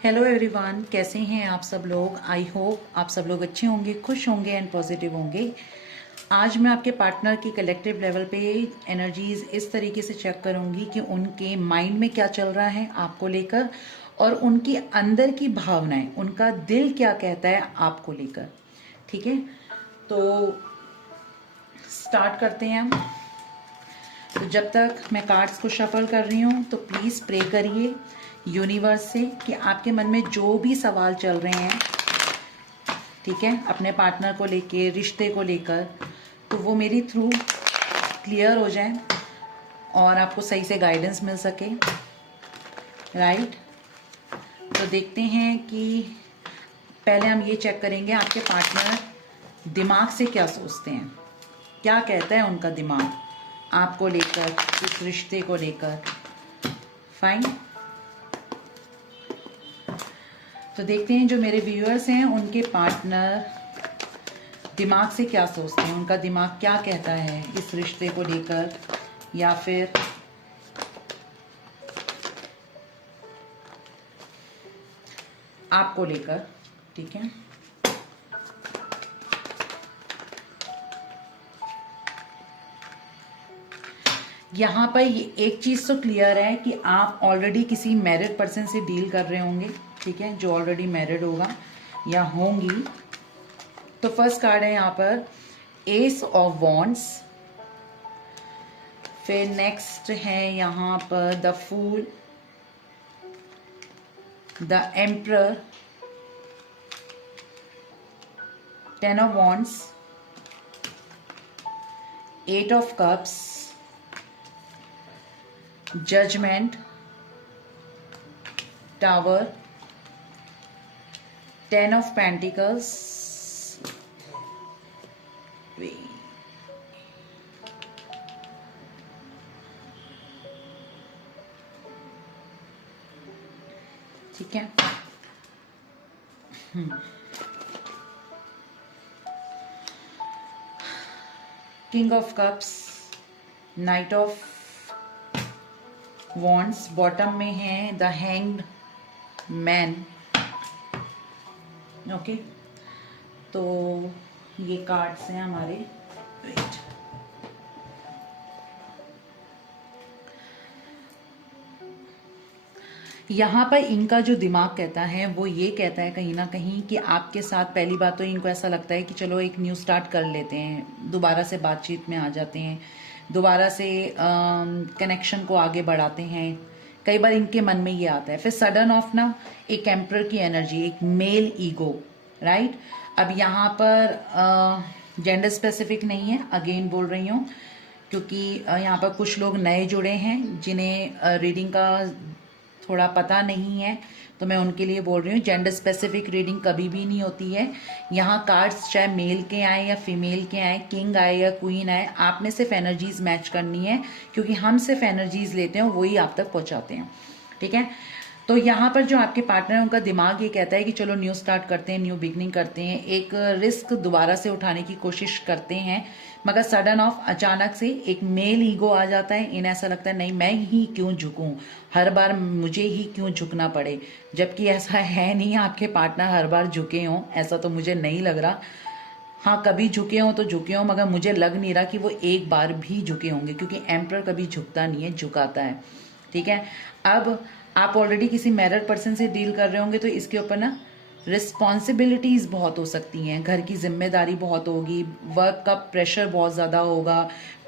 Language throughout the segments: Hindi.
हेलो एवरीवन, कैसे हैं आप सब लोग। आई होप आप सब लोग अच्छे होंगे, खुश होंगे एंड पॉजिटिव होंगे। आज मैं आपके पार्टनर की कलेक्टिव लेवल पे एनर्जीज इस तरीके से चेक करूंगी कि उनके माइंड में क्या चल रहा है आपको लेकर, और उनकी अंदर की भावनाएं, उनका दिल क्या कहता है आपको लेकर। ठीक है, तो स्टार्ट करते हैं हम। तो जब तक मैं कार्ड्स को शफल कर रही हूँ तो प्लीज़ प्रे करिए यूनिवर्स से कि आपके मन में जो भी सवाल चल रहे हैं, ठीक है, अपने पार्टनर को लेके, रिश्ते को लेकर, तो वो मेरी थ्रू क्लियर हो जाए और आपको सही से गाइडेंस मिल सके। राइट, तो देखते हैं कि पहले हम ये चेक करेंगे आपके पार्टनर दिमाग से क्या सोचते हैं, क्या कहता है उनका दिमाग आपको लेकर, इस रिश्ते को लेकर। फाइन, तो देखते हैं जो मेरे व्यूअर्स हैं उनके पार्टनर दिमाग से क्या सोचते हैं, उनका दिमाग क्या कहता है इस रिश्ते को लेकर या फिर आपको लेकर। ठीक है, यहाँ पर ये एक चीज़ तो क्लियर है कि आप ऑलरेडी किसी मैरिड पर्सन से डील कर रहे होंगे। ठीक है, जो ऑलरेडी मैरिड होगा या होंगी। तो फर्स्ट कार्ड है यहाँ पर एस ऑफ वॉन्ड्स, फिर नेक्स्ट है यहाँ पर the fool, the emperor, ten of wands, eight of cups, judgement, tower, ten of pentacles, ठीक है। King of cups, knight of wands, bottom में है द हैंग्ड मैन। ओके, तो ये कार्ड्स हैं हमारे। वेट, यहाँ पर इनका जो दिमाग कहता है वो ये कहता है कहीं ना कहीं कि आपके साथ पहली बात तो इनको ऐसा लगता है कि चलो एक न्यू स्टार्ट कर लेते हैं, दोबारा से बातचीत में आ जाते हैं, दोबारा से कनेक्शन को आगे बढ़ाते हैं। कई बार इनके मन में ये आता है। फिर सडन ऑफ ना एक एम्परर की एनर्जी, एक मेल ईगो। राइट, अब यहाँ पर जेंडर स्पेसिफिक नहीं है, अगेन बोल रही हूँ, क्योंकि यहाँ पर कुछ लोग नए जुड़े हैं जिन्हें रीडिंग का थोड़ा पता नहीं है, तो मैं उनके लिए बोल रही हूँ। जेंडर स्पेसिफिक रीडिंग कभी भी नहीं होती है। यहाँ कार्ड्स चाहे मेल के आए या फीमेल के आए, किंग आए या क्वीन आए, आपने सिर्फ एनर्जीज मैच करनी है, क्योंकि हम सिर्फ एनर्जीज लेते हैं, वही आप तक पहुंचाते हैं। ठीक है, तो यहाँ पर जो आपके पार्टनर है उनका दिमाग ये कहता है कि चलो न्यू स्टार्ट करते हैं, न्यू बिगनिंग करते हैं, एक रिस्क दोबारा से उठाने की कोशिश करते हैं। मगर सडन ऑफ अचानक से एक मेल ईगो आ जाता है। इन्हें ऐसा लगता है नहीं, मैं ही क्यों झुकूं, हर बार मुझे ही क्यों झुकना पड़े, जबकि ऐसा है नहीं, आपके पार्टनर हर बार झुके हों, ऐसा तो मुझे नहीं लग रहा। हाँ, कभी झुके हों तो झुके हों, मगर मुझे लग नहीं रहा कि वो एक बार भी झुके होंगे, क्योंकि एम्परर कभी झुकता नहीं है, झुकाता है। ठीक है, अब आप ऑलरेडी किसी मैरिड पर्सन से डील कर रहे होंगे, तो इसके ऊपर ना रिस्पॉन्सिबिलिटीज बहुत हो सकती हैं, घर की जिम्मेदारी बहुत होगी, वर्क का प्रेशर बहुत ज़्यादा होगा,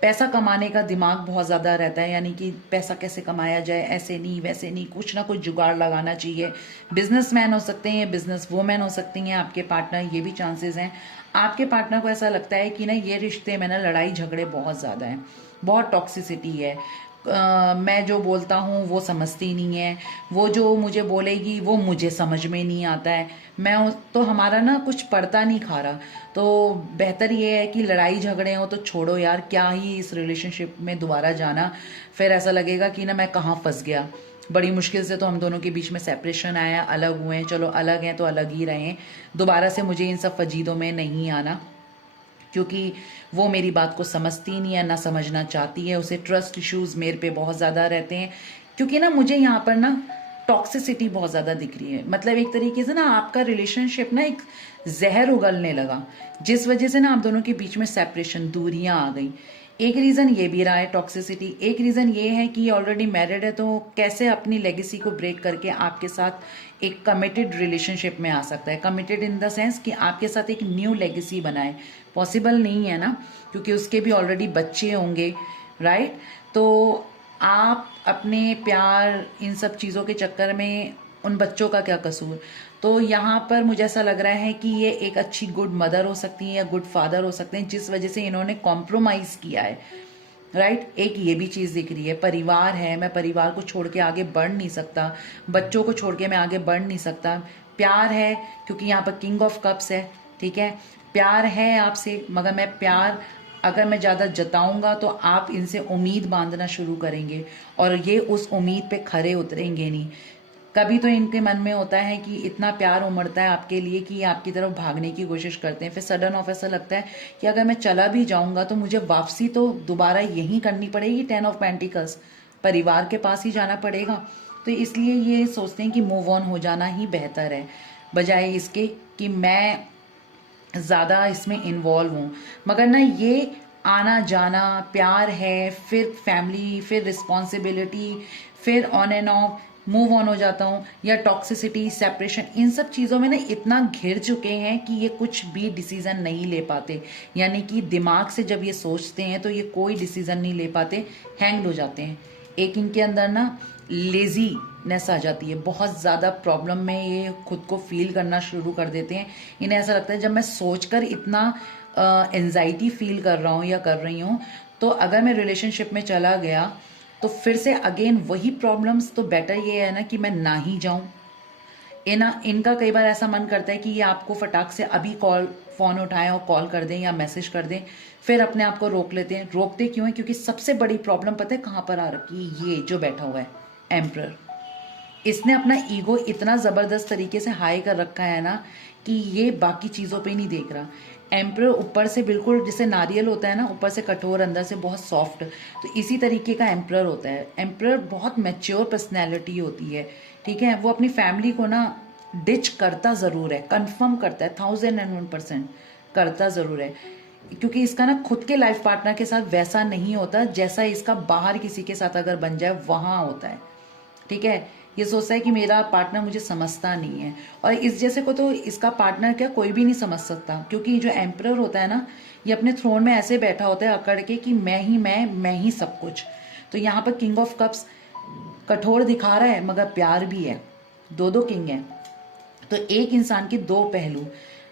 पैसा कमाने का दिमाग बहुत ज़्यादा रहता है, यानी कि पैसा कैसे कमाया जाए, ऐसे नहीं वैसे नहीं, कुछ ना कुछ जुगाड़ लगाना चाहिए। बिजनेसमैन हो सकते हैं, बिजनेस वुमेन हो सकती हैं आपके पार्टनर, ये भी चांसेस हैं। आपके पार्टनर को ऐसा लगता है कि ना ये रिश्ते में ना लड़ाई झगड़े बहुत ज़्यादा हैं, बहुत टॉक्सिसिटी है। मैं जो बोलता हूँ वो समझती नहीं है, वो जो मुझे बोलेगी वो मुझे समझ में नहीं आता है, तो हमारा ना कुछ पड़ता नहीं खा रहा। तो बेहतर ये है कि लड़ाई झगड़े हो तो छोड़ो यार, क्या ही इस रिलेशनशिप में दोबारा जाना। फिर ऐसा लगेगा कि ना मैं कहाँ फंस गया। बड़ी मुश्किल से तो हम दोनों के बीच में सेपरेशन आया, अलग हुए हैं, चलो अलग हैं तो अलग ही रहें, दोबारा से मुझे इन सब फजीदों में नहीं आना, क्योंकि वो मेरी बात को समझती नहीं है, ना समझना चाहती है। उसे ट्रस्ट इश्यूज मेरे पे बहुत ज़्यादा रहते हैं, क्योंकि ना मुझे यहाँ पर ना टॉक्सिसिटी बहुत ज़्यादा दिख रही है। मतलब एक तरीके से ना आपका रिलेशनशिप ना एक जहर उगलने लगा, जिस वजह से ना आप दोनों के बीच में सेपरेशन, दूरियां आ गई। एक रीज़न ये भी रहा है टॉक्सिसिटी, एक रीज़न ये है कि ऑलरेडी मैरिड है, तो कैसे अपनी लेगेसी को ब्रेक करके आपके साथ एक कमिटेड रिलेशनशिप में आ सकता है। कमिटेड इन द सेंस कि आपके साथ एक न्यू लेगेसी बनाए, पॉसिबल नहीं है ना, क्योंकि उसके भी ऑलरेडी बच्चे होंगे, राइट। तो आप अपने प्यार इन सब चीज़ों के चक्कर में, उन बच्चों का क्या कसूर। तो यहाँ पर मुझे ऐसा लग रहा है कि ये एक अच्छी गुड मदर हो सकती है या गुड फादर हो सकते हैं, जिस वजह से इन्होंने कॉम्प्रोमाइज़ किया है, राइट। एक ये भी चीज़ दिख रही है, परिवार है, मैं परिवार को छोड़ के आगे बढ़ नहीं सकता, बच्चों को छोड़ के मैं आगे बढ़ नहीं सकता। प्यार है, क्योंकि यहाँ पर किंग ऑफ कप्स है, ठीक है। प्यार है आपसे, मगर मैं प्यार अगर मैं ज़्यादा जताऊंगा तो आप इनसे उम्मीद बांधना शुरू करेंगे और ये उस उम्मीद पे खरे उतरेंगे नहीं। कभी तो इनके मन में होता है कि इतना प्यार उमड़ता है आपके लिए कि आपकी तरफ भागने की कोशिश करते हैं, फिर सडन ऑफ ऐसा लगता है कि अगर मैं चला भी जाऊंगा तो मुझे वापसी तो दोबारा यही करनी पड़ेगी, 10 ऑफ पेंटिकल्स, परिवार के पास ही जाना पड़ेगा। तो इसलिए ये सोचते हैं कि मूव ऑन हो जाना ही बेहतर है, बजाय इसके कि मैं ज़्यादा इसमें इन्वॉल्व हूँ। मगर ना ये आना जाना, प्यार है, फिर फैमिली, फिर रिस्पॉन्सिबिलिटी, फिर on end of move on हो जाता हूँ, या टॉक्सिसिटी, सेपरेशन, इन सब चीज़ों में ना इतना घिर चुके हैं कि ये कुछ भी डिसीज़न नहीं ले पाते। यानी कि दिमाग से जब ये सोचते हैं तो ये कोई डिसीज़न नहीं ले पाते, हैंग्ड हो जाते हैं। एक इनके अंदर ना लेजीनेस आ जाती है, बहुत ज़्यादा प्रॉब्लम में ये खुद को फील करना शुरू कर देते हैं। इन्हें ऐसा लगता है जब मैं सोचकर इतना एंजाइटी फील कर रहा हूँ या कर रही हूँ, तो अगर मैं रिलेशनशिप में चला गया तो फिर से अगेन वही प्रॉब्लम्स, तो बेटर ये है ना कि मैं ना ही जाऊं। इनका कई बार ऐसा मन करता है कि ये आपको फटाक से अभी फ़ोन उठाएं और कॉल कर दें या मैसेज कर दें, फिर अपने आप को रोक लेते हैं। रोकते क्यों है? क्योंकि सबसे बड़ी प्रॉब्लम पता है कहाँ पर आ रखी है? ये जो बैठा हुआ है एम्परर, इसने अपना ईगो इतना ज़बरदस्त तरीके से हाई कर रखा है ना कि ये बाकी चीज़ों पे नहीं देख रहा। एम्परर ऊपर से बिल्कुल जैसे नारियल होता है ना, ऊपर से कठोर अंदर से बहुत सॉफ्ट, तो इसी तरीके का एम्परर होता है। एम्परर बहुत मैच्योर पर्सनैलिटी होती है, ठीक है। वो अपनी फैमिली को ना डिच करता ज़रूर है, कन्फर्म करता है, 1001% करता ज़रूर है, क्योंकि इसका ना खुद के लाइफ पार्टनर के साथ वैसा नहीं होता जैसा इसका बाहर किसी के साथ अगर बन जाए वहाँ होता है, ठीक है। ये सोचता है कि मेरा पार्टनर मुझे समझता नहीं है, और इस जैसे को तो इसका पार्टनर क्या कोई भी नहीं समझ सकता, क्योंकि जो एम्परर होता है ना, ये अपने थ्रोन में ऐसे बैठा होता है अकड़ के कि मैं ही सब कुछ। तो यहाँ पर किंग ऑफ कप्स कठोर दिखा रहा है मगर प्यार भी है, दो दो किंग है। तो एक इंसान के दो पहलू,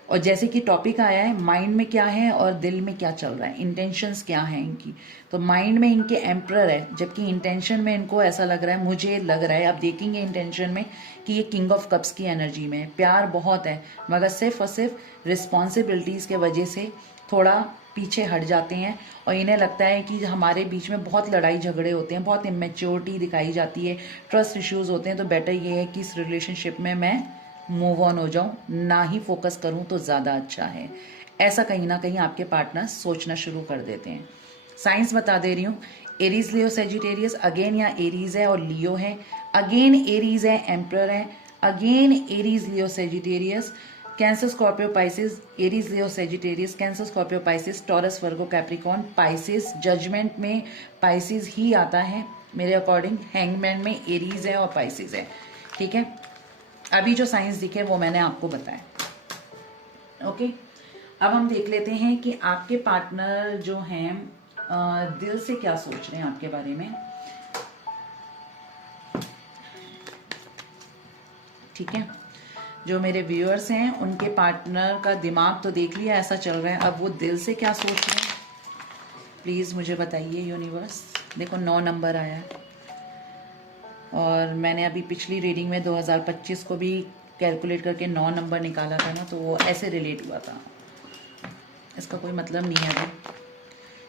और जैसे कि टॉपिक आया है माइंड में क्या है और दिल में क्या चल रहा है, इंटेंशंस क्या है इनकी। तो माइंड में इनके एम्परर है, जबकि इंटेंशन में इनको ऐसा लग रहा है, मुझे लग रहा है, आप देखेंगे इंटेंशन में कि ये किंग ऑफ कप्स की एनर्जी में है। प्यार बहुत है मगर सिर्फ और सिर्फ रिस्पॉन्सिबिलिटीज़ के वजह से थोड़ा पीछे हट जाते हैं, और इन्हें लगता है कि हमारे बीच में बहुत लड़ाई झगड़े होते हैं, बहुत इमेच्योरिटी दिखाई जाती है, ट्रस्ट इश्यूज होते हैं। तो बेटर ये है कि इस रिलेशनशिप में मैं मूव ऑन हो जाऊं, ना ही फोकस करूं तो ज़्यादा अच्छा है। ऐसा कहीं ना कहीं आपके पार्टनर सोचना शुरू कर देते हैं। साइंस बता दे रही हूँ, एरीज लियो सेजिटेरियस, अगेन यहाँ एरीज है और लियो है, अगेन एरीज है, एम्परर है, again Aries Leo Sagittarius, Cancer Scorpio Pisces, Aries Leo Sagittarius, Cancer Scorpio Pisces, Taurus Virgo Capricorn, Pisces. Judgement में पाइसिस ही आता है मेरे अकॉर्डिंग, हैंगमैन में एरीज है और पाइसिस है, ठीक है। अभी जो साइंस दिखे वो मैंने आपको बताया, ओके। अब हम देख लेते हैं कि आपके पार्टनर जो हैं दिल से क्या सोच रहे हैं आपके बारे में, ठीक है। जो मेरे व्यूअर्स हैं उनके पार्टनर का दिमाग तो देख लिया ऐसा चल रहा है, अब वो दिल से क्या सोच रहे हैं प्लीज़ मुझे बताइए यूनिवर्स। देखो 9 नंबर आया है, और मैंने अभी पिछली रीडिंग में 2025 को भी कैलकुलेट करके 9 नंबर निकाला था ना, तो वो ऐसे रिलेट हुआ था। इसका कोई मतलब नहीं है अभी,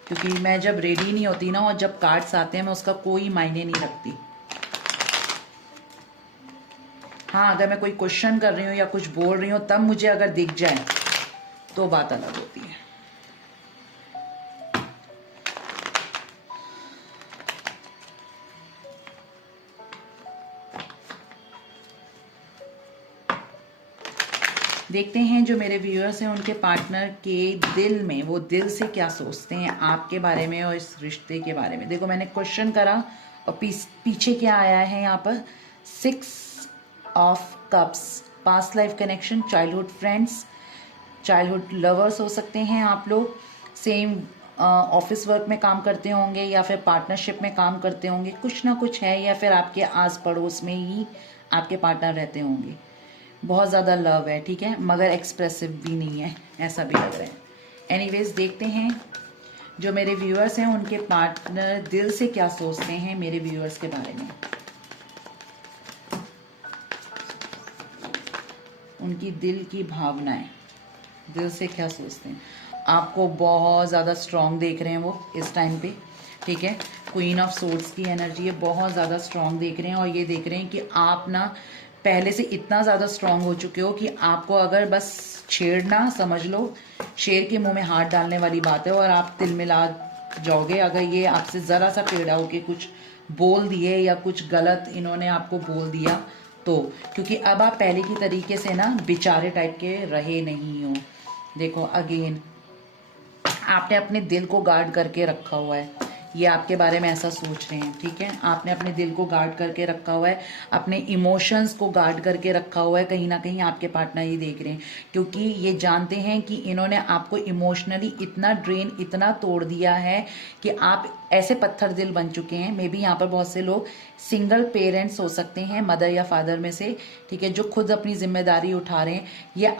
क्योंकि मैं जब रेडी नहीं होती ना और जब कार्ड्स आते हैं मैं उसका कोई मायने नहीं रखती। हाँ, अगर मैं कोई क्वेश्चन कर रही हूँ या कुछ बोल रही हूँ तब मुझे अगर दिख जाए तो बात अलग होती है। देखते हैं जो मेरे व्यूअर्स हैं उनके पार्टनर के दिल में, वो दिल से क्या सोचते हैं आपके बारे में और इस रिश्ते के बारे में। देखो मैंने क्वेश्चन करा और पीछे क्या आया है यहाँ पर, 6 of cups, past life connection, childhood friends, childhood lovers हो सकते हैं आप लोग, सेम ऑफिस वर्क में काम करते होंगे या फिर पार्टनरशिप में काम करते होंगे, कुछ ना कुछ है, या फिर आपके आस पड़ोस में ही आपके पार्टनर रहते होंगे। बहुत ज़्यादा लव है, ठीक है, मगर एक्सप्रेसिव भी नहीं है, ऐसा भी लग रहा है। एनीवेज देखते हैं जो मेरे व्यूअर्स हैं उनके पार्टनर दिल से क्या सोचते हैं मेरे व्यूअर्स के बारे में, उनकी दिल की भावनाएं, दिल से क्या सोचते हैं। आपको बहुत ज़्यादा स्ट्रांग देख रहे हैं वो इस टाइम पे, ठीक है, क्वीन ऑफ सोर्ड्स की एनर्जी है, बहुत ज़्यादा स्ट्रांग देख रहे हैं। और ये देख रहे हैं कि आप ना पहले से इतना ज़्यादा स्ट्रांग हो चुके हो कि आपको अगर बस छेड़ना, समझ लो शेर के मुंह में हाथ डालने वाली बात है और आप तिलमिला जाओगे अगर ये आपसे ज़रा सा टेढ़ा होके कुछ बोल दिए या कुछ गलत इन्होंने आपको बोल दिया तो, क्योंकि अब आप पहले की तरीके से ना बेचारे टाइप के रहे नहीं हो। देखो अगेन आपने अपने दिल को गार्ड करके रखा हुआ है, ये आपके बारे में ऐसा सोच रहे हैं, ठीक है, आपने अपने दिल को गार्ड करके रखा हुआ है, अपने इमोशंस को गार्ड करके रखा हुआ है। कहीं ना कहीं आपके पार्टनर ये देख रहे हैं क्योंकि ये जानते हैं कि इन्होंने आपको इमोशनली इतना ड्रेन, इतना तोड़ दिया है कि आप ऐसे पत्थर दिल बन चुके हैं। मे बी यहाँ पर बहुत से लोग सिंगल पेरेंट्स हो सकते हैं, मदर या फादर में से, ठीक है, जो खुद अपनी जिम्मेदारी उठा रहे हैं। ये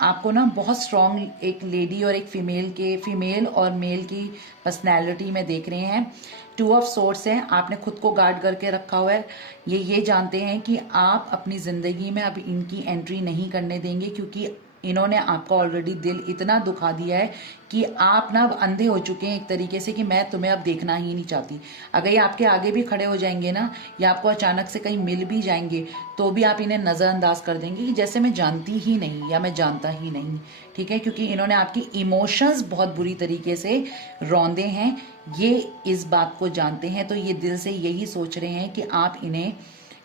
आपको ना बहुत स्ट्रॉन्ग एक लेडी और एक फीमेल और मेल की पर्सनैलिटी में देख रहे हैं। 2 ऑफ सोर्ड्स है, आपने खुद को गार्ड करके रखा हुआ है। ये जानते हैं कि आप अपनी ज़िंदगी में अब इनकी एंट्री नहीं करने देंगे क्योंकि इन्होंने आपका ऑलरेडी दिल इतना दुखा दिया है कि आप ना अब अंधे हो चुके हैं एक तरीके से कि मैं तुम्हें अब देखना ही नहीं चाहती। अगर ये आपके आगे भी खड़े हो जाएंगे ना या आपको अचानक से कहीं मिल भी जाएंगे तो भी आप इन्हें नज़रअंदाज कर देंगे कि जैसे मैं जानती ही नहीं या मैं जानता ही नहीं, ठीक है, क्योंकि इन्होंने आपकी इमोशंस बहुत बुरी तरीके से रौंदे हैं। ये इस बात को जानते हैं तो ये दिल से यही सोच रहे हैं कि आप इन्हें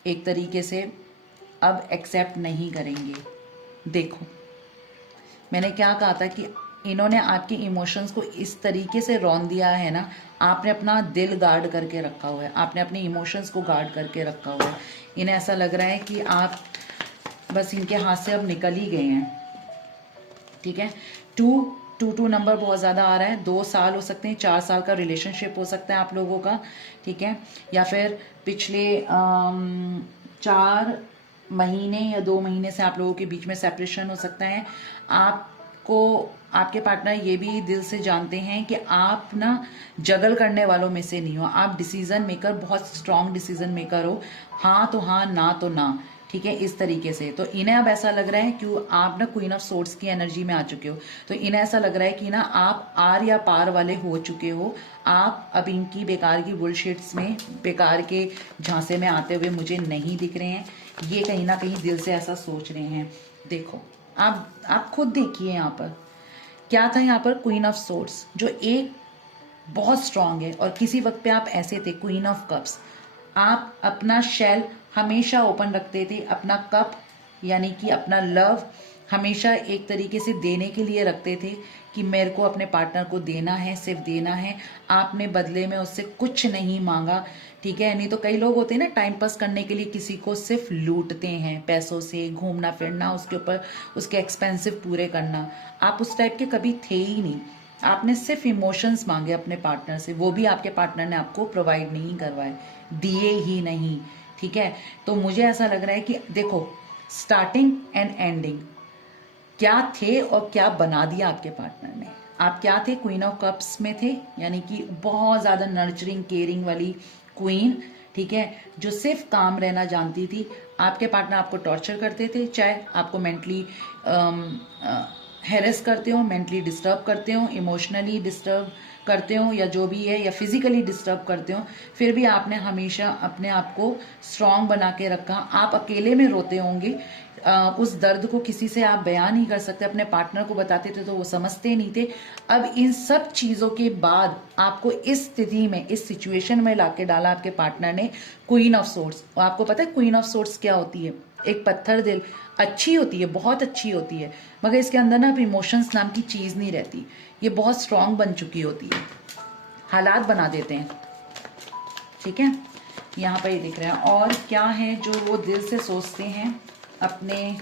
एक तरीके से अब एक्सेप्ट नहीं करेंगे। देखो मैंने क्या कहा था कि इन्होंने आपके इमोशंस को इस तरीके से रौंद दिया है ना, आपने अपना दिल गार्ड करके रखा हुआ है, आपने अपने इमोशंस को गार्ड करके रखा हुआ है। इन्हें ऐसा लग रहा है कि आप बस इनके हाथ से अब निकल ही गए हैं, ठीक है। 2 नंबर बहुत ज़्यादा आ रहा है। 2 साल हो सकते हैं, 4 साल का रिलेशनशिप हो सकता है आप लोगों का, ठीक है, या फिर पिछले 4 महीने या 2 महीने से आप लोगों के बीच में सेपरेशन हो सकता है। आपको आपके पार्टनर ये भी दिल से जानते हैं कि आप ना जगल करने वालों में से नहीं हो, आप डिसीजन मेकर, बहुत स्ट्रांग डिसीजन मेकर हो, हाँ तो हाँ, ना तो ना, ठीक है, इस तरीके से। तो इन्हें अब ऐसा लग रहा है कि आप ना क्वीन ऑफ सोर्ड्स की एनर्जी में आ चुके हो, तो इन्हें ऐसा लग रहा है कि ना आप आर या पार वाले हो चुके हो। आप अब इनकी बेकार की बुलशिट्स में, बेकार के झांसे में आते हुए मुझे नहीं दिख रहे हैं। ये कहीं ना कहीं दिल से ऐसा सोच रहे हैं। देखो आप खुद देखिए यहाँ पर क्या था। यहाँ पर क्वीन ऑफ सोर्ड्स जो एक बहुत स्ट्रांग है और किसी वक्त पे आप ऐसे थे। क्वीन ऑफ कप्स, आप अपना शेल हमेशा ओपन रखते थे, अपना कप यानी कि अपना लव हमेशा एक तरीके से देने के लिए रखते थे कि मेरे को अपने पार्टनर को देना है, सिर्फ देना है। आपने बदले में उससे कुछ नहीं मांगा, ठीक है। नहीं तो कई लोग होते हैं ना, टाइम पास करने के लिए किसी को सिर्फ लूटते हैं पैसों से, घूमना फिरना, उसके ऊपर उसके एक्सपेंसिव पूरे करना। आप उस टाइप के कभी थे ही नहीं। आपने सिर्फ इमोशंस मांगे अपने पार्टनर से, वो भी आपके पार्टनर ने आपको प्रोवाइड नहीं करवाए, दिए ही नहीं, ठीक है। तो मुझे ऐसा लग रहा है कि देखो स्टार्टिंग एंड एंडिंग क्या थे और क्या बना दिया आपके पार्टनर ने। आप क्या थे, क्वीन ऑफ कप्स में थे, यानी कि बहुत ज़्यादा नर्चरिंग केयरिंग वाली क्वीन, ठीक है, जो सिर्फ काम रहना जानती थी। आपके पार्टनर आपको टॉर्चर करते थे, चाहे आपको मेंटली हैरेस करते हो, मेंटली डिस्टर्ब करते हो, इमोशनली डिस्टर्ब करते हो, या जो भी है, या फिजिकली डिस्टर्ब करते हो, फिर भी आपने हमेशा अपने आप को स्ट्रांग बना के रखा। आप अकेले में रोते होंगे, उस दर्द को किसी से आप बयान नहीं कर सकते, अपने पार्टनर को बताते थे तो वो समझते नहीं थे। अब इन सब चीज़ों के बाद आपको इस स्थिति में, इस सिचुएशन में लाके डाला आपके पार्टनर ने, क्वीन ऑफ सोर्ड्स। और आपको पता है क्वीन ऑफ सोर्ड्स क्या होती है? एक पत्थर दिल अच्छी होती है, बहुत अच्छी होती है, मगर इसके अंदर ना अब इमोशंस नाम की चीज़ नहीं रहती। ये बहुत स्ट्रांग बन चुकी होती है, हालात बना देते हैं। ठीक है, यहाँ पर ये दिख रहा है। और क्या है जो वो दिल से सोचते हैं अपने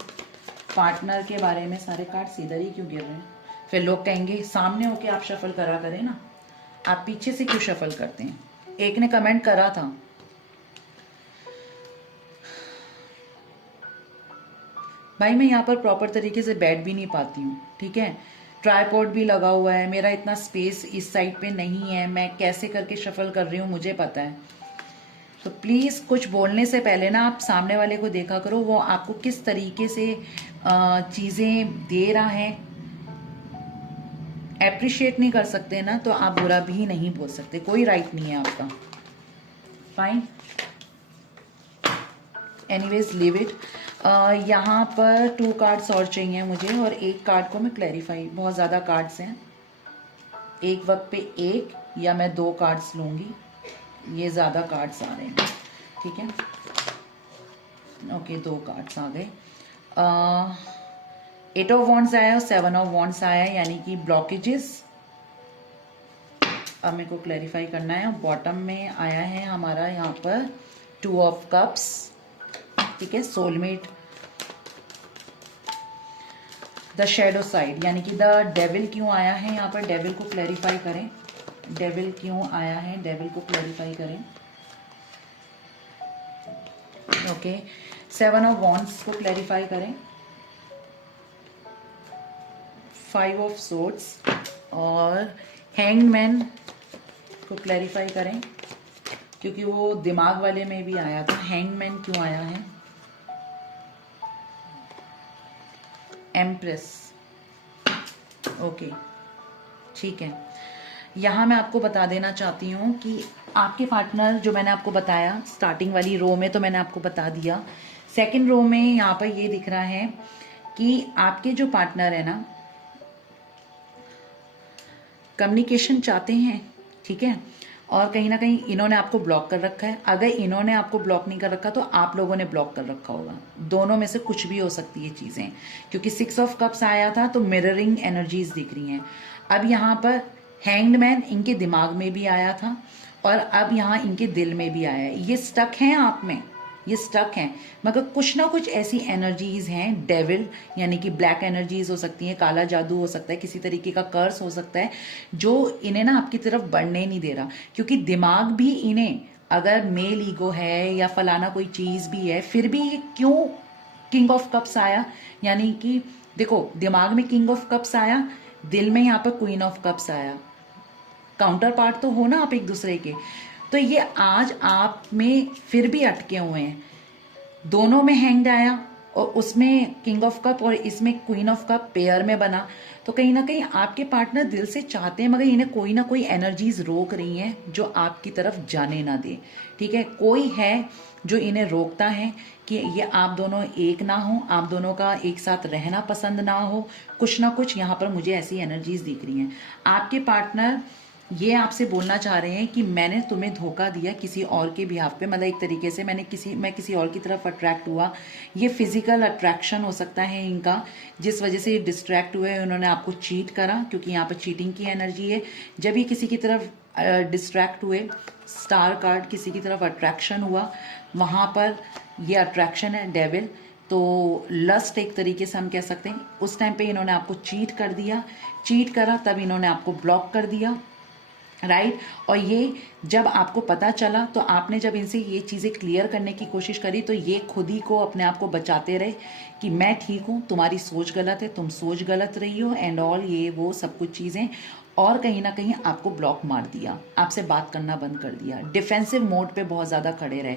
पार्टनर के बारे में। सारे कार्ड्स इधर ही क्यों गिर रहे हैं? फिर लोग कहेंगे सामने होके आप शफल करा करें ना, आप पीछे से क्यों शफल करते हैं। एक ने कमेंट करा था, भाई मैं यहाँ पर प्रॉपर तरीके से बैठ भी नहीं पाती हूँ। ठीक है, ट्राईपॉड भी लगा हुआ है, मेरा इतना स्पेस इस साइड पे नहीं है, मैं कैसे करके शफल कर रही हूँ मुझे पता है। तो प्लीज़ कुछ बोलने से पहले ना आप सामने वाले को देखा करो, वो आपको किस तरीके से चीज़ें दे रहा है। एप्रिशिएट नहीं कर सकते ना तो आप बुरा भी नहीं बोल सकते, कोई राइट नहीं है आपका। Fine, anyways leave it. यहाँ पर 2 कार्ड्स और चाहिए मुझे, और एक कार्ड को मैं क्लैरिफाई, बहुत ज़्यादा कार्ड्स हैं, एक वक्त पे एक या मैं 2 कार्ड्स लूँगी, ये ज़्यादा कार्ड्स आ रहे हैं। ठीक है, ओके 2 कार्ड्स आ गए। 8 ऑफ वॉन्ड्स आया और 7 ऑफ वॉन्ड्स आया, यानी कि ब्लॉकेजेस। अब मेरे को क्लैरिफाई करना है। बॉटम में आया है हमारा यहाँ पर 2 ऑफ कप्स। ठीक है, सोलमेट, द शैडो साइड, यानी कि द डेविल क्यों आया है यहाँ पर, डेविल को क्लैरिफाई करें। डेविल क्यों आया है, डेविल को क्लैरिफाई करें। ओके, 7 ऑफ वॉन्ड्स को क्लैरिफाई करें। 5 ऑफ सोर्ड्स और हैंग्ड मैन को क्लैरिफाई करें, क्योंकि वो दिमाग वाले में भी आया था। हैंग्ड मैन क्यों आया है। एम्प्रेस, ओके ठीक है। यहाँ मैं आपको बता देना चाहती हूँ कि आपके पार्टनर, जो मैंने आपको बताया स्टार्टिंग वाली रो में तो मैंने आपको बता दिया, सेकंड रो में यहाँ पर ये दिख रहा है कि आपके जो पार्टनर है ना, कम्युनिकेशन चाहते हैं। ठीक है, और कहीं ना कहीं इन्होंने आपको ब्लॉक कर रखा है। अगर इन्होंने आपको ब्लॉक नहीं कर रखा तो आप लोगों ने ब्लॉक कर रखा होगा। दोनों में से कुछ भी हो सकती है चीज़ें, क्योंकि 6 ऑफ कप्स आया था तो मिररिंग एनर्जीज दिख रही हैं। अब यहाँ पर हैंग्ड मैन इनके दिमाग में भी आया था और अब यहाँ इनके दिल में भी आया है। ये स्टक हैं आप में, ये स्टक हैं, मगर कुछ ना कुछ ऐसी एनर्जीज हैं, डेविल यानी कि ब्लैक एनर्जीज हो सकती हैं, काला जादू हो सकता है, किसी तरीके का कर्स हो सकता है, जो इन्हें ना आपकी तरफ बढ़ने नहीं दे रहा। क्योंकि दिमाग भी इन्हें, अगर मेल ईगो है या फलाना कोई चीज़ भी है, फिर भी ये क्यों किंग ऑफ कप्स आया। यानी कि देखो, दिमाग में किंग ऑफ कप्स आया, दिल में यहाँ पर क्वीन ऑफ कप्स आया। काउंटर पार्ट तो हो ना आप एक दूसरे के। तो ये आज आप में फिर भी अटके हुए हैं। दोनों में हैंग्ड आया और उसमें किंग ऑफ कप और इसमें क्वीन ऑफ कप पेयर में बना। तो कहीं ना कहीं आपके पार्टनर दिल से चाहते हैं, मगर इन्हें कोई ना कोई एनर्जीज रोक रही हैं जो आपकी तरफ जाने ना दे। ठीक है, कोई है जो इन्हें रोकता है कि ये आप दोनों एक ना हो, आप दोनों का एक साथ रहना पसंद ना हो। कुछ ना कुछ यहाँ पर मुझे ऐसी एनर्जीज दिख रही हैं। आपके पार्टनर ये आपसे बोलना चाह रहे हैं कि मैंने तुम्हें धोखा दिया किसी और के बिहाफ पे, मतलब एक तरीके से मैं किसी और की तरफ अट्रैक्ट हुआ। ये फिजिकल अट्रैक्शन हो सकता है इनका, जिस वजह से ये डिस्ट्रैक्ट हुए, उन्होंने आपको चीट करा, क्योंकि यहाँ पर चीटिंग की एनर्जी है। जब ये किसी की तरफ डिस्ट्रैक्ट हुए, स्टार कार्ड, किसी की तरफ अट्रैक्शन हुआ, वहाँ पर ये अट्रैक्शन है डेविल। तो लस्ट एक तरीके से हम कह सकते हैं। उस टाइम पे इन्होंने आपको चीट कर दिया, चीट करा तब इन्होंने आपको ब्लॉक कर दिया, राइट। और ये जब आपको पता चला तो आपने जब इनसे ये चीज़ें क्लियर करने की कोशिश करी तो ये खुद ही को, अपने आप को बचाते रहे कि मैं ठीक हूँ, तुम्हारी सोच गलत है, तुम सोच गलत रही हो एंड ऑल, ये वो सब कुछ चीज़ें। और कहीं ना कहीं आपको ब्लॉक मार दिया, आपसे बात करना बंद कर दिया, डिफेंसिव मोड पे बहुत ज़्यादा खड़े रहे।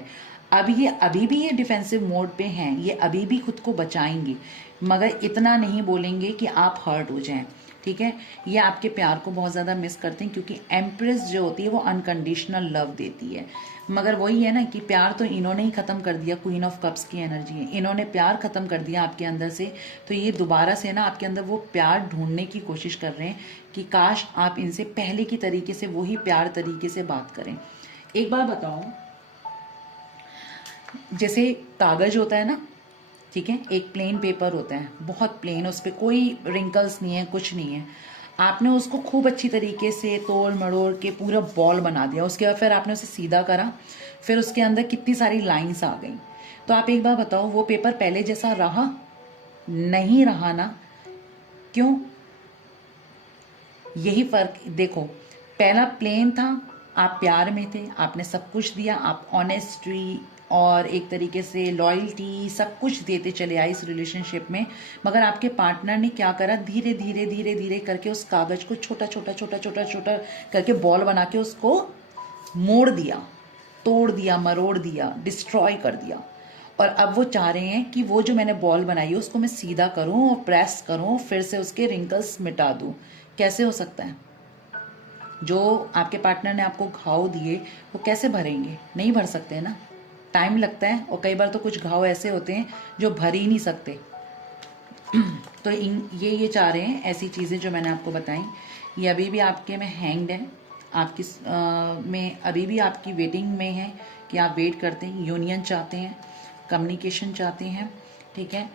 अभी भी ये डिफेंसिव मोड पे हैं, ये अभी भी खुद को बचाएंगे, मगर इतना नहीं बोलेंगे कि आप हर्ट हो जाएं। ठीक है, ये आपके प्यार को बहुत ज़्यादा मिस करते हैं, क्योंकि एम्प्रेस जो होती है वो अनकंडीशनल लव देती है। मगर वही है ना कि प्यार तो इन्होंने ही ख़त्म कर दिया। क्वीन ऑफ कप्स की एनर्जी है, इन्होंने प्यार ख़त्म कर दिया आपके अंदर से। तो ये दोबारा से ना आपके अंदर वो प्यार ढूंढने की कोशिश कर रहे हैं कि काश आप इनसे पहले की तरीके से, वही प्यार तरीके से बात करें। एक बार बताओ, जैसे कागज होता है ना, ठीक है, एक प्लेन पेपर होता है, बहुत प्लेन, उस पर कोई रिंकल्स नहीं है, कुछ नहीं है। आपने उसको खूब अच्छी तरीके से तोड़ मड़ोड़ के पूरा बॉल बना दिया, उसके बाद फिर आपने उसे सीधा करा, फिर उसके अंदर कितनी सारी लाइंस आ गई। तो आप एक बार बताओ, वो पेपर पहले जैसा रहा? नहीं रहा ना। क्यों? यही फर्क देखो, पहला प्लेन था, आप प्यार में थे, आपने सब कुछ दिया, आप ऑनेस्टी और एक तरीके से लॉयल्टी सब कुछ देते चले आए इस रिलेशनशिप में। मगर आपके पार्टनर ने क्या करा, धीरे धीरे धीरे धीरे करके उस कागज को छोटा छोटा छोटा छोटा छोटा करके बॉल बना के उसको मोड़ दिया, तोड़ दिया, मरोड़ दिया, डिस्ट्रॉय कर दिया। और अब वो चाह रहे हैं कि वो जो मैंने बॉल बनाई है उसको मैं सीधा करूं और प्रेस करूं, फिर से उसके रिंकल्स मिटा दूं। कैसे हो सकता है? जो आपके पार्टनर ने आपको घाव दिए वो कैसे भरेंगे? नहीं भर सकते ना, टाइम लगता है। और कई बार तो कुछ घाव ऐसे होते हैं जो भर ही नहीं सकते। तो ये चाह रहे हैं ऐसी चीज़ें जो मैंने आपको बताई, ये अभी भी आपके में हैंग्ड है, आपकी में अभी भी आपकी वेटिंग में है कि आप वेट करते हैं, यूनियन चाहते हैं, कम्युनिकेशन चाहते हैं, ठीक है,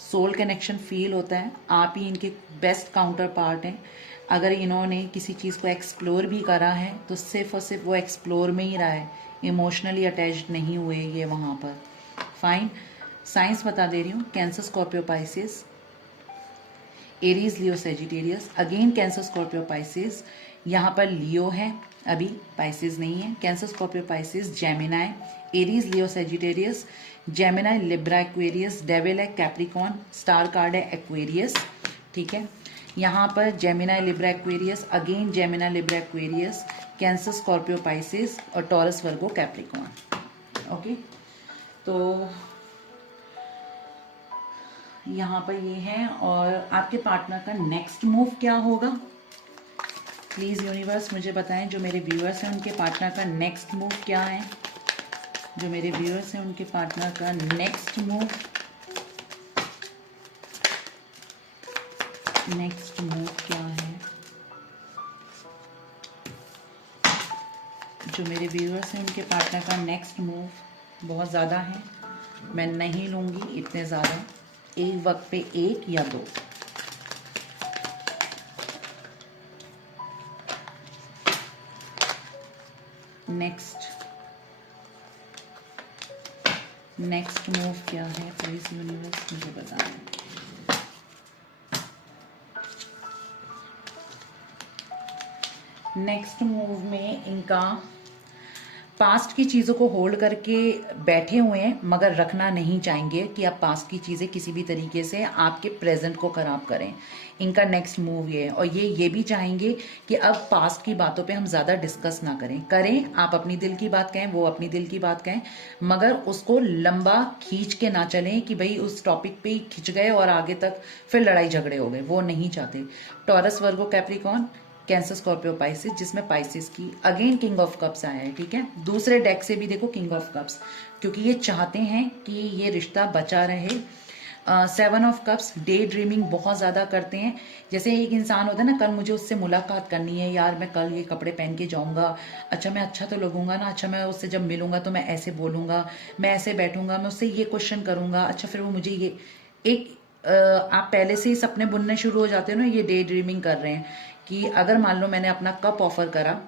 सोल कनेक्शन फील होता है, आप ही इनके बेस्ट काउंटर पार्ट हैं। अगर इन्होंने किसी चीज़ को एक्सप्लोर भी करा है तो सिर्फ और सिर्फ वो एक्सप्लोर में ही रहा है, इमोशनली अटैच्ड नहीं हुए ये वहाँ पर। फाइन, साइंस बता दे रही हूँ, Cancer, Scorpio, Pisces, Aries, Leo, Sagittarius. Again Cancer, Scorpio, Pisces, यहाँ पर लियो है अभी, पाइसेस नहीं है। Cancer, Scorpio, Pisces, Gemini, Aries, Leo, Sagittarius, Gemini, Libra, Aquarius, devil है, कैप्रिकॉन, स्टार कार्ड है एक्वेरियस, ठीक है। यहाँ पर Gemini, Libra, Aquarius, again Gemini, Libra, Aquarius, Cancer, Scorpio, Pisces और टॉरस, वर्गो, कैप्रिकॉन। ओके, तो यहाँ पर ये है। और आपके पार्टनर का नेक्स्ट मूव क्या होगा? प्लीज़ यूनिवर्स मुझे बताएं, जो मेरे व्यूअर्स हैं उनके पार्टनर का नेक्स्ट मूव क्या है? जो मेरे व्यूअर्स हैं उनके पार्टनर का नेक्स्ट मूव क्या है? जो मेरे व्यूअर्स हैं उनके पार्टनर का नेक्स्ट मूव बहुत ज़्यादा है, मैं नहीं लूँगी इतने ज़्यादा, एक वक्त पे एक या दो। नेक्स्ट मूव क्या है प्लीज यूनिवर्स मुझे बताएं। नेक्स्ट मूव में इनका पास्ट की चीज़ों को होल्ड करके बैठे हुए हैं, मगर रखना नहीं चाहेंगे कि आप पास्ट की चीज़ें किसी भी तरीके से आपके प्रेजेंट को खराब करें। इनका नेक्स्ट मूव ये है। और ये भी चाहेंगे कि अब पास्ट की बातों पे हम ज़्यादा डिस्कस ना करें, आप अपनी दिल की बात कहें, वो अपनी दिल की बात कहें, मगर उसको लंबा खींच के ना चलें कि भाई उस टॉपिक पे ही खिंच गए और आगे तक फिर लड़ाई झगड़े हो गए, वो नहीं चाहते। Taurus, Virgo, Capricorn, cancer, Scorpio, Pisces, जिसमें पाइसेस की अगेन किंग ऑफ कप्स आया है, ठीक है। दूसरे डेक से भी देखो किंग ऑफ कप्स, क्योंकि ये चाहते हैं कि ये रिश्ता बचा रहे। Seven of cups, day dreaming बहुत ज़्यादा करते हैं। जैसे एक इंसान होता है ना, कल मुझे उससे मुलाकात करनी है यार, मैं कल ये कपड़े पहन के जाऊंगा, अच्छा मैं अच्छा तो लगूंगा ना, अच्छा मैं उससे जब मिलूंगा तो मैं ऐसे बोलूंगा, मैं ऐसे बैठूंगा, मैं उससे ये क्वेश्चन करूंगा, अच्छा फिर वो मुझे ये एक आप पहले से ही सपने बुनने शुरू हो जाते हो ना, ये डे ड्रीमिंग कर रहे हैं कि अगर मान लो मैंने अपना कप ऑफर करा,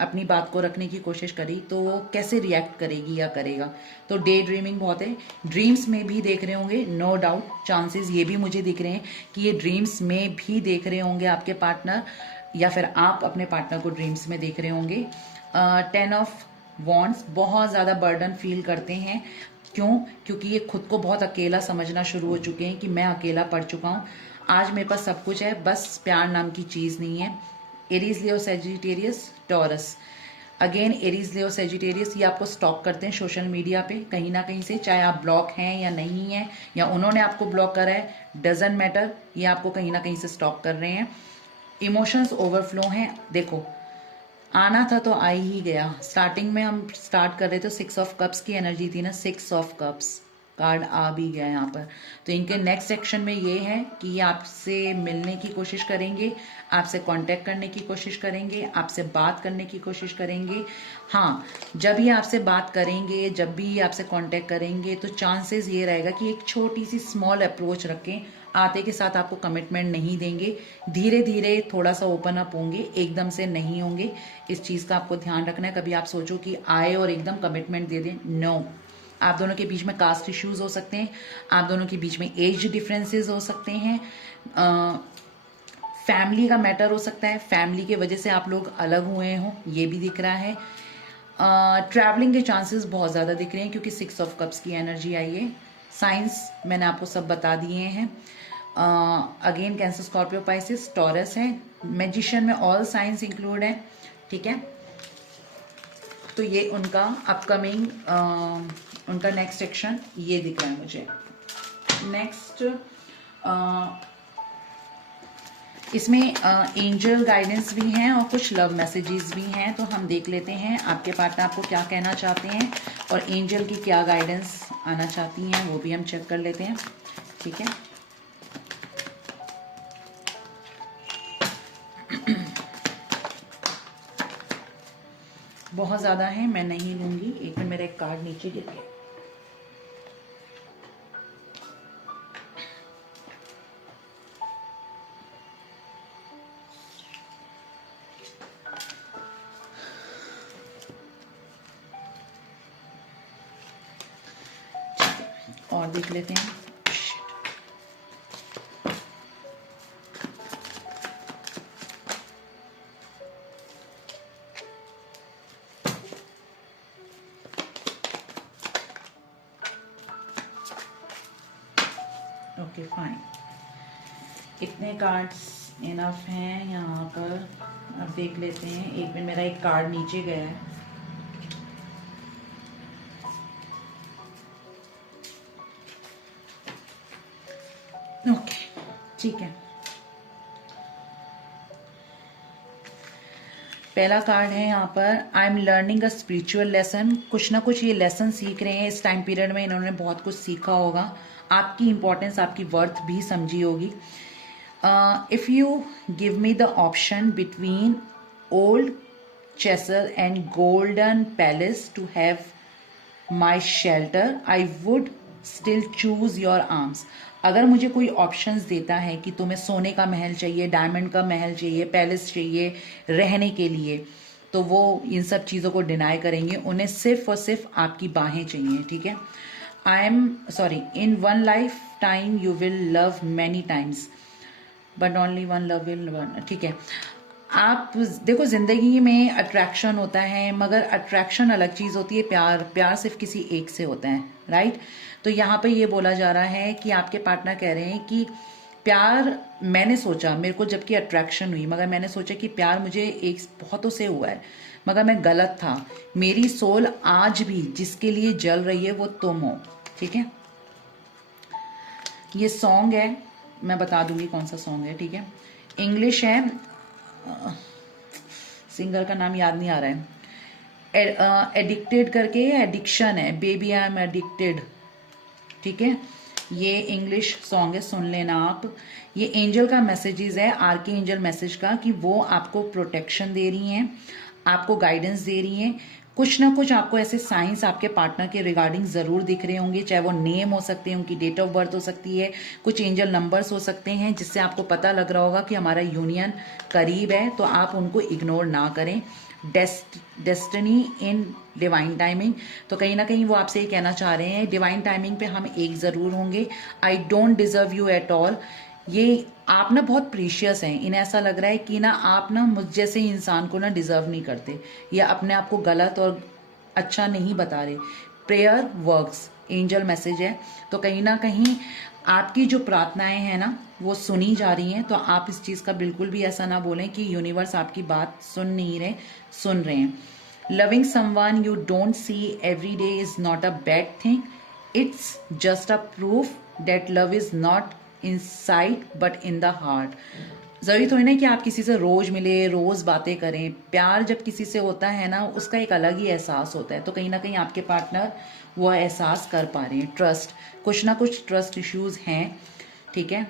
अपनी बात को रखने की कोशिश करी, तो वो कैसे रिएक्ट करेगी या करेगा। तो डे ड्रीमिंग बहुत है, ड्रीम्स में भी देख रहे होंगे, नो डाउट चांसेस ये भी मुझे दिख रहे हैं कि ये ड्रीम्स में भी देख रहे होंगे आपके पार्टनर, या फिर आप अपने पार्टनर को ड्रीम्स में देख रहे होंगे। 10 ऑफ वॉन्ड्स, बहुत ज़्यादा बर्डन फील करते हैं। क्यों? क्योंकि ये खुद को बहुत अकेला समझना शुरू हो चुके हैं कि मैं अकेला पड़ चुका हूँ, आज मेरे पास सब कुछ है, बस प्यार नाम की चीज़ नहीं है। Aries, Leo, Sagittarius, taurus, again Aries, Leo, Sagittarius, ये आपको स्टॉक करते हैं सोशल मीडिया पे कहीं ना कहीं से, चाहे आप ब्लॉक हैं या नहीं हैं, या उन्होंने आपको ब्लॉक करा है, डजंट मैटर, ये आपको कहीं ना कहीं से स्टॉक कर रहे हैं। इमोशंस ओवरफ्लो हैं, देखो आना था तो आ ही गया। स्टार्टिंग में हम स्टार्ट कर रहे थे, 6 ऑफ कप्स की एनर्जी थी ना, 6 ऑफ कप्स, कार्ड आ भी गया यहाँ पर। तो इनके नेक्स्ट सेक्शन में ये है कि ये आपसे मिलने की कोशिश करेंगे, आपसे कांटेक्ट करने की कोशिश करेंगे, आपसे बात करने की कोशिश करेंगे। हाँ, जब ये आपसे बात करेंगे, जब भी ये आपसे कांटेक्ट करेंगे, तो चांसेस ये रहेगा कि एक छोटी सी स्मॉल अप्रोच रखें। आते के साथ आपको कमिटमेंट नहीं देंगे, धीरे धीरे थोड़ा सा ओपन अप होंगे, एकदम से नहीं होंगे। इस चीज़ का आपको ध्यान रखना है। कभी आप सोचो कि आए और एकदम कमिटमेंट दे दें, नो। आप दोनों के बीच में कास्ट इश्यूज हो सकते हैं, आप दोनों के बीच में एज डिफरेंसेस हो सकते हैं, फैमिली का मैटर हो सकता है, फैमिली के वजह से आप लोग अलग हुए हों, ये भी दिख रहा है। ट्रैवलिंग के चांसेस बहुत ज़्यादा दिख रहे हैं क्योंकि 6 ऑफ कप्स की एनर्जी आई है। साइंस मैंने आपको सब बता दिए हैं। Again Cancer, Scorpio, Pisces, taurus है। मैजिशियन में ऑल साइंस इंक्लूड है, ठीक है। तो ये उनका अपकमिंग उनका नेक्स्ट सेक्शन ये दिख रहा है मुझे। नेक्स्ट इसमें एंजल गाइडेंस भी हैं और कुछ लव मैसेजेस भी हैं। तो हम देख लेते हैं आपके पार्टनर आपको क्या कहना चाहते हैं और एंजल की क्या गाइडेंस आना चाहती हैं, वो भी हम चेक कर लेते हैं, ठीक है। बहुत ज़्यादा है, मैं नहीं लूँगी। एक मिनट, मेरा एक कार्ड नीचे गिर गया। और देख लेते हैं। ओके फाइन, इतने कार्ड्स इनफ हैं यहाँ पर। अब देख लेते हैं। एक मिनट, मेरा एक कार्ड नीचे गया है। ओके, ठीक है। पहला कार्ड है यहाँ पर, I am learning a spiritual lesson. कुछ ना कुछ ये लेसन सीख रहे हैं। इस टाइम पीरियड में इन्होंने बहुत कुछ सीखा होगा, आपकी इंपॉर्टेंस, आपकी वर्थ भी समझी होगी। If you give me the option between old chaser and golden palace to have my shelter, I would still choose your arms. अगर मुझे कोई ऑप्शंस देता है कि तुम्हें सोने का महल चाहिए, डायमंड का महल चाहिए, पैलेस चाहिए रहने के लिए, तो वो इन सब चीज़ों को डिनाई करेंगे। उन्हें सिर्फ और सिर्फ आपकी बाहें चाहिए, ठीक है। I am sorry, in one life time you will love many times but only one love will one, ठीक है। आप देखो, जिंदगी में अट्रैक्शन होता है, मगर अट्रैक्शन अलग चीज़ होती है, प्यार प्यार सिर्फ किसी एक से होता है, राइट। तो यहाँ पे ये बोला जा रहा है कि आपके पार्टनर कह रहे हैं कि प्यार मैंने सोचा, मेरे को जबकि अट्रैक्शन हुई, मगर मैंने सोचा कि प्यार मुझे एक बहुतों से हुआ है, मगर मैं गलत था। मेरी सोल आज भी जिसके लिए जल रही है वो तुम हो, ठीक है। ये सॉन्ग है, मैं बता दूंगी कौन सा सॉन्ग है, ठीक है। इंग्लिश है, सिंगर का नाम याद नहीं आ रहा है। एडिक्टेड करके एडिक्शन है, बेबी आई एम एडिक्टेड, ठीक है। ये इंग्लिश सॉन्ग है, सुन लेना आप। ये एंजल का मैसेजेस है, आर के एंजल मैसेज का, कि वो आपको प्रोटेक्शन दे रही हैं, आपको गाइडेंस दे रही हैं। कुछ ना कुछ आपको ऐसे साइंस आपके पार्टनर के रिगार्डिंग जरूर दिख रहे होंगे, चाहे वो नेम हो सकते हैं, उनकी डेट ऑफ बर्थ हो सकती है, कुछ एंजल नंबर्स हो सकते हैं, जिससे आपको पता लग रहा होगा कि हमारा यूनियन करीब है। तो आप उनको इग्नोर ना करें। डेस्टिनी इन डिवाइन टाइमिंग, तो कहीं ना कहीं वो आपसे ये कहना चाह रहे हैं, डिवाइन टाइमिंग पे हम एक जरूर होंगे। I don't deserve you at all. ये आप ना बहुत प्रीशियस हैं, इन्हें ऐसा लग रहा है कि ना आप ना मुझ जैसे इंसान को ना डिजर्व नहीं करते, या अपने आप को गलत और अच्छा नहीं बता रहे। प्रेयर वर्क्स, एंजल मैसेज है। तो कहीं ना कहीं आपकी जो प्रार्थनाएं हैं ना वो सुनी जा रही हैं। तो आप इस चीज़ का बिल्कुल भी ऐसा ना बोलें कि यूनिवर्स आपकी बात सुन नहीं रहे, सुन रहे हैं। Loving someone you don't see every day is not a bad thing, it's just a proof that love is not inside but in the heart। जरूरी थोड़ी ना कि आप किसी से रोज मिले, रोज बातें करें। प्यार जब किसी से होता है ना, उसका एक अलग ही एहसास होता है। तो कहीं ना कहीं आपके पार्टनर वो एहसास कर पा रहे हैं। ट्रस्ट, कुछ ना कुछ ट्रस्ट इश्यूज हैं, ठीक है,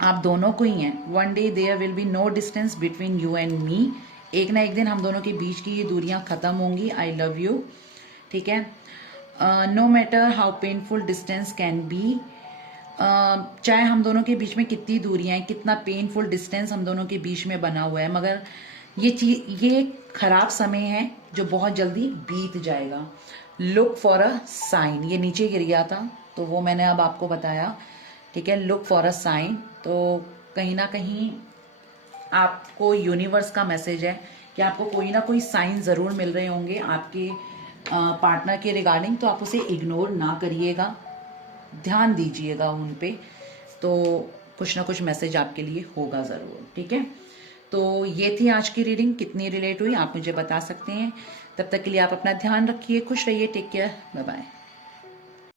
आप दोनों को ही हैं। One day there will be no distance between you and me. एक ना एक दिन हम दोनों के बीच की ये दूरियां खत्म होंगी। आई लव यू, ठीक है। No matter how painful distance can be, चाहे हम दोनों के बीच में कितनी दूरियां हैं, कितना पेनफुल डिस्टेंस हम दोनों के बीच में बना हुआ है, मगर ये खराब समय है जो बहुत जल्दी बीत जाएगा। लुक फॉर अ साइन, ये नीचे गिर गया था तो वो मैंने अब आपको बताया, ठीक है। लुक फॉर अ साइन, तो कहीं ना कहीं आपको यूनिवर्स का मैसेज है कि आपको कोई ना कोई साइन जरूर मिल रहे होंगे आपके पार्टनर के रिगार्डिंग। तो आप उसे इग्नोर ना करिएगा, ध्यान दीजिएगा उन पे, तो कुछ ना कुछ मैसेज आपके लिए होगा ज़रूर, ठीक है। तो ये थी आज की रीडिंग, कितनी रिलेट हुई आप मुझे बता सकते हैं। तब तक के लिए आप अपना ध्यान रखिए, खुश रहिए, टेक केयर, बाय बाय।